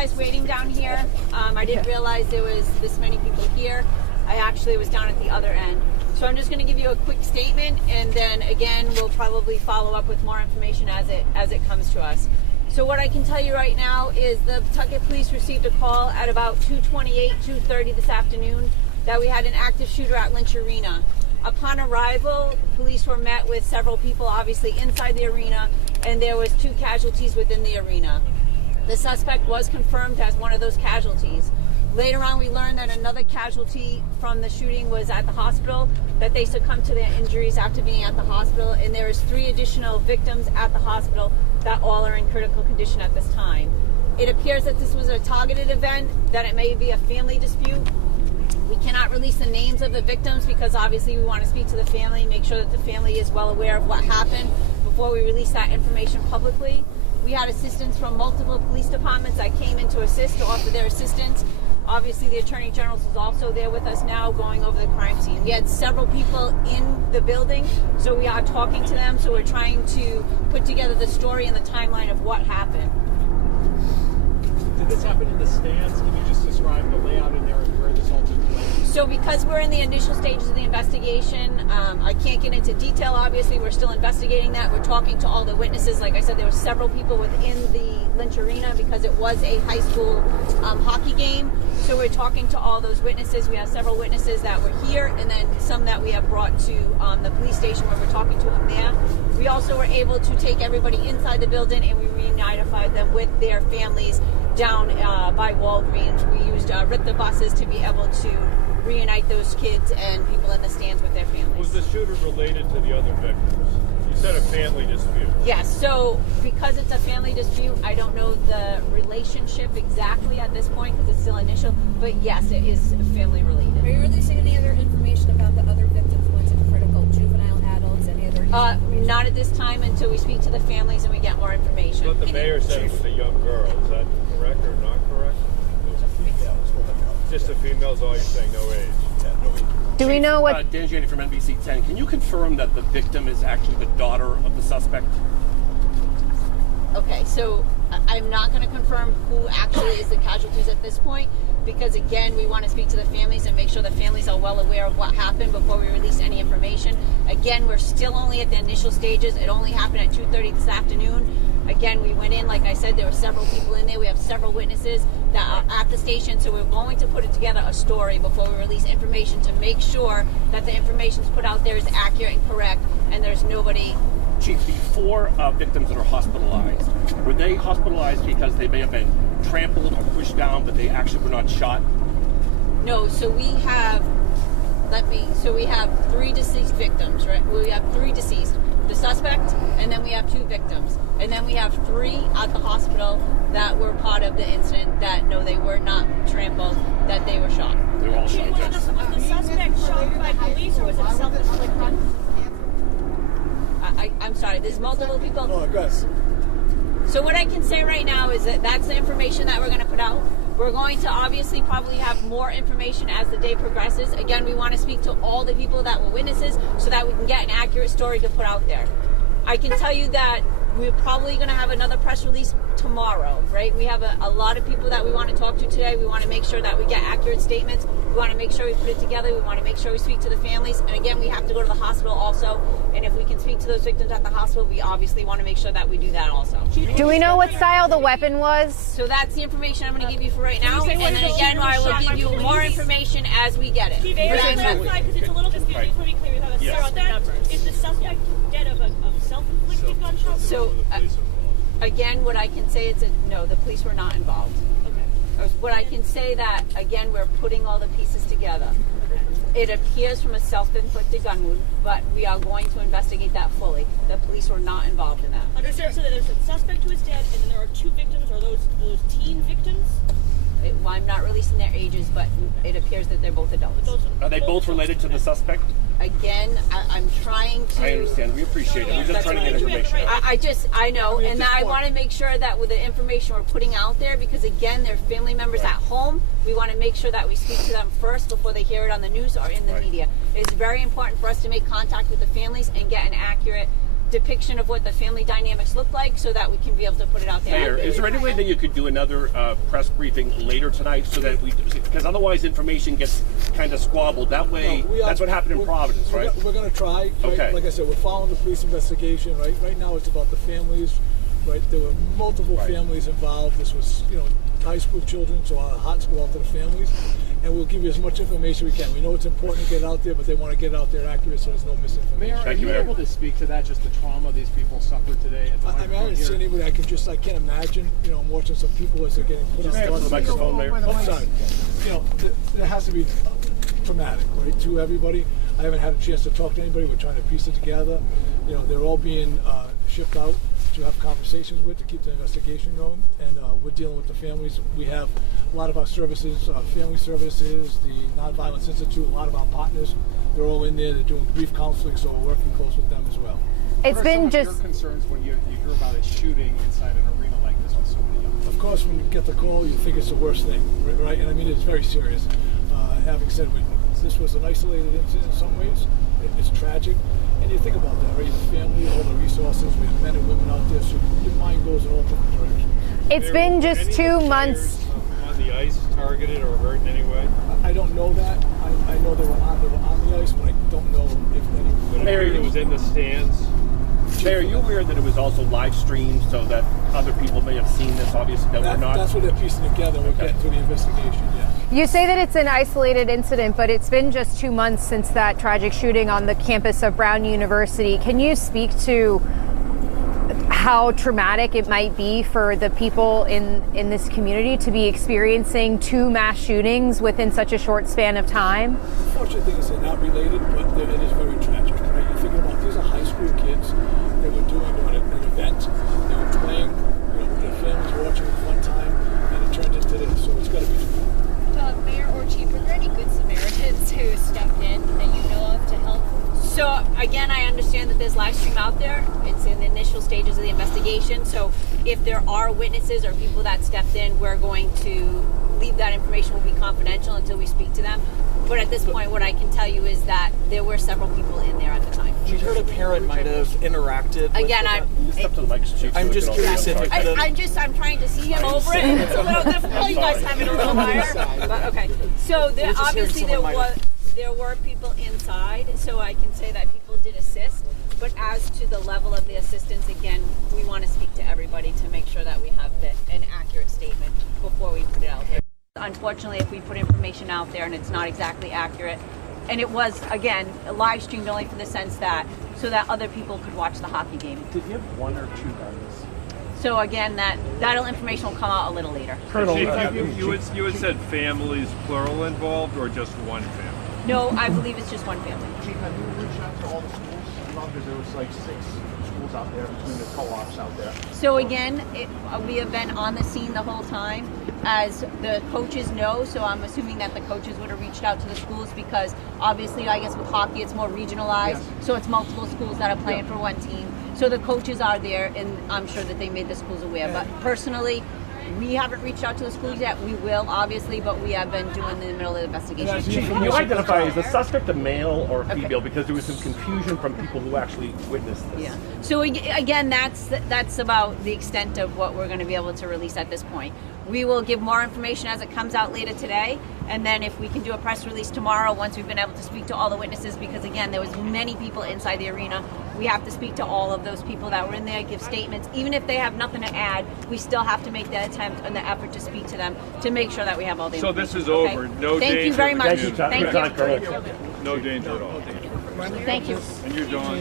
guys waiting down here. I didn't realize there was this many people here. I actually was down at the other end. So I'm just going to give you a quick statement, and then again we'll probably follow up with more information as it comes to us. So what I can tell you right now is the Pawtucket police received a call at about 2:28, 2:30 this afternoon that we had an active shooter at Lynch Arena. Upon arrival, police were met with several people obviously inside the arena, and there was 2 casualties within the arena. The suspect was confirmed as one of those casualties. Later on, we learned that another casualty from the shooting was at the hospital, that they succumbed to their injuries after being at the hospital, and there is 3 additional victims at the hospital that all are in critical condition at this time. It appears that this was a targeted event, that it may be a family dispute. We cannot release the names of the victims because obviously we want to speak to the family, make sure that the family is well aware of what happened before we release that information publicly. We had assistance from multiple police departments that came in to assist, to offer their assistance. Obviously, the Attorney General is also there with us now going over the crime scene. We had several people in the building, so we are talking to them. So we're trying to put together the story and the timeline of what happened. Did this happen in the stands? Can you just describe the layout in there and where this all took place? So because we're in the initial stages of the investigation, I can't get into detail, obviously. We're still investigating that. We're talking to all the witnesses. Like I said, there were several people within the Lynch Arena because it was a high school hockey game. So we're talking to all those witnesses. We have several witnesses that were here, and then some that we have brought to the police station where we're talking to them there. We also were able to take everybody inside the building, and we reunified them with their families down by Walgreens. We used Richter buses to be able to reunite those kids and people in the stands with their families. Was the shooter related to the other victims? You said a family dispute. Yes, so because it's a family dispute, I don't know the relationship exactly at this point because it's still initial, but yes, it is family related. Are you releasing any other information about the other victims, ones in critical, juvenile, adults, any other not at this time until we speak to the families and we get more information. But the mayor said it was a young girl. Is that correct or not correct? It was a female. Just the females, all you're saying, no age. Yeah, no age. Do we know what... Dan Janney from NBC 10. Can you confirm that the victim is actually the daughter of the suspect? Okay, so I'm not going to confirm who actually is the casualties at this point because, again, we want to speak to the families and make sure the families are well aware of what happened before we release any information. Again, we're still only at the initial stages. It only happened at 2:30 this afternoon. Again, we went in, like I said, there were several people in there. We have several witnesses that are at the station, so we're going to put it together a story before we release information to make sure that the information put out there is accurate and correct, and there's nobody... Chief, the 4 victims that are hospitalized, were they hospitalized because they may have been trampled or pushed down, but they actually were not shot? No, so we have... we have 3 deceased victims, right? We have 3 deceased. The suspect, and then we have 2 victims. And then we have 3 at the hospital that were part of the incident that, no, they were not trampled, that they were shot. They were all shot. Was the suspect shot by police, or was it self-inflicted? I'm sorry, there's multiple people. Oh, good. So what I can say right now is that that's the information that we're going to put out. We're going to obviously probably have more information as the day progresses. Again, we want to speak to all the people that were witnesses so that we can get an accurate story to put out there. I can tell you that we're probably going to have another press release tomorrow, right? We have a lot of people that we want to talk to today. We want to make sure that we get accurate statements. We want to make sure we put it together. We want to make sure we speak to the families. And again, we have to go to the hospital also. And if we can speak to those victims at the hospital, we obviously want to make sure that we do that also. Do we know what style the weapon was? So that's the information I'm going to give you for right now. And then again, I will give you more information as we get it. Because it's a little confusing. Just want to be clear about that. Is the suspect dead of a self-inflicted gunshot? So, again, what I can say is that no, the police were not involved. Okay. What I can say that, again, we're putting all the pieces together. It appears from a self-inflicted gun wound, but we are going to investigate that fully. The police were not involved in that. Understand? So there's a suspect who is dead, and then there are 2 victims. Are those teen victims? Well, I'm not releasing their ages, but it appears that they're both adults. Are they both related to the suspect? Again, I'm trying to... I understand. We appreciate it. We're just trying to get information. I know, and I want to make sure that with the information we're putting out there, because again, they're family members at home, we want to make sure that we speak to them first before they hear it on the news or in the media. It's very important for us to make contact with the families and get an accurate depiction of what the family dynamics look like so that we can be able to put it out there. Mayor, is there any way that you could do another press briefing later tonight so that because otherwise information gets kind of squabbled. That way, that's what happened in Providence, right? We're going to try. Right? Okay. Like I said, we're following the police investigation. Right now, it's about the families. Right, there were multiple families involved. This was, high school children, so our hearts go out to the families, and we'll give you as much information we can. We know it's important to get out there, but they want to get out there accurate so there's no misinformation. Mayor, are you able to speak to that, just the trauma these people suffered today? I didn't see anybody. I can't imagine. I'm watching some people as they're getting put on the microphone, Mayor. I'm sorry. There has to be traumatic, right, to everybody. I haven't had a chance to talk to anybody. We're trying to piece it together. They're all being shipped out to have conversations with to keep the investigation going, and we're dealing with the families. We have a lot of our services, family services, the Nonviolence Institute, a lot of our partners. They're all in there. They're doing grief counseling, so we're working close with them as well. It's been What are some just of your concerns when you hear about a shooting inside an arena like this with so many young people? Of course, when you get the call, you think it's the worst thing, right? And I mean, it's very serious. Having said this was an isolated incident in some ways. It's tragic. And you think about that, right? The family, all the resources, we have men and women out there, so your mind goes in all different directions. it's been just 2 months. On the ice, targeted or hurt in any way? I don't know that. I know they were on the ice, but I don't know if any. But Mayor, it was in the stands. Mayor, are you aware that it was also live streamed so that other people may have seen this, obviously, that we're not? That's what they're piecing together. We're getting through the investigation, yes. You say that it's an isolated incident, but it's been just 2 months since that tragic shooting on the campus of Brown University. Can you speak to how traumatic it might be for the people in this community to be experiencing 2 mass shootings within such a short span of time? The fortunate thing is they're not related, but it is very tragic, right? You're thinking about these are high school kids. They were doing an event. They were playing, with their families watching a fun time, and it turned into this. So it's got to be traumatic. Mayor or Chief, were there any good Samaritans who stepped in that you know of to help? So again, I understand that there's live stream out there. It's in the initial stages of the investigation. So if there are witnesses or people that stepped in, we're going to leave that information will be confidential until we speak to them. But at this point, what I can tell you is that there were several people in there at the time. We heard a parent might have interacted. Again, I'm just curious if it could have. I'm trying to see him over it, and it's a little difficult. You guys have it a little higher. But okay. So obviously there were people inside, so I can say that people did assist. But as to the level of the assistance, again, we want to speak to everybody to make sure that we have an accurate statement before we put it out there. Unfortunately, if we put information out there and it's not exactly accurate, and it was, again, live streamed only for the sense that, so that other people could watch the hockey game. Did you have 1 or 2 guns? So again, that information will come out a little later. Colonel, you had said families plural involved or just one family? No, I believe it's just one family. Chief, have you reached out to all the schools? Because there was like 6 schools out there between the co-ops out there. So again, we have been on the scene the whole time, as the coaches know. So I'm assuming that the coaches would have reached out to the schools because obviously, I guess with hockey, it's more regionalized. Yes. So it's multiple schools that are playing for one team. So the coaches are there, and I'm sure that they made the schools aware. But personally, we haven't reached out to the schools yet. We will, obviously, but we have been doing the middle of the investigation. Chief, can you identify is the suspect a male or a female? Because there was some confusion from people who actually witnessed this. Yeah. So again, that's about the extent of what we're going to be able to release at this point. We will give more information as it comes out later today, and then if we can do a press release tomorrow once we've been able to speak to all the witnesses, because again, there was many people inside the arena. We have to speak to all of those people that were in there, give statements. Even if they have nothing to add, we still have to make the attempt and the effort to speak to them to make sure that we have all the information. So this is over. Okay? No danger. Thank you very much. Thank you. Thank you. No danger at all. Thank you. And you're done.